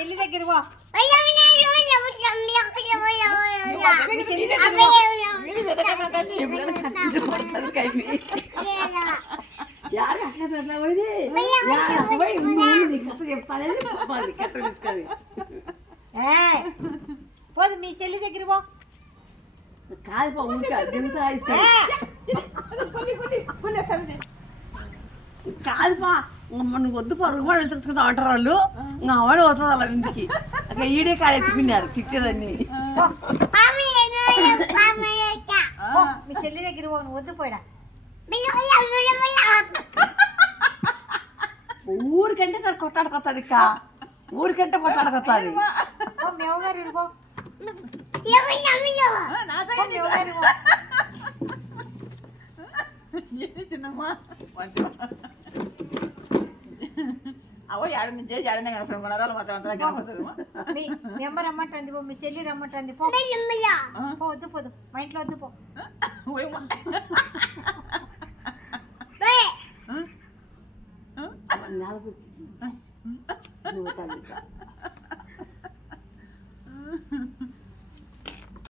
చెల్లి దగ్గర పో పోదు మీ చెల్లి దగ్గర పో కాదు కాదుపా నువ్వు వద్దు పరుగు కూడా తెలుసుకుంటా అంటారు వాళ్ళు ఇంకా అవడే అవుతుంది అలా ఇంటికి అక్కడ ఈడే కాలు ఎత్తుకున్నారు తిట్టేదాన్ని మీ చెల్లి దగ్గర పో నువ్వు వద్దు పోయడా ఊరికంటే సరే కొట్టాడుకొస్తుంది ఇక్క ఊరికంటే కొట్టాడుకొస్తుంది మీ అవ్వగారు పో చిన్నమ్మా అవో ఏడు నుంచి ఏడనే కనుక కొనరాలు మాత్రం అంతా కనుకొస్తుందమ్మా మీ అమ్మ రమ్మంటుంది పో మీ చెల్లి రమ్మంటుంది పో వద్దు పోదు మా ఇంట్లో వద్దు పో నువ్వు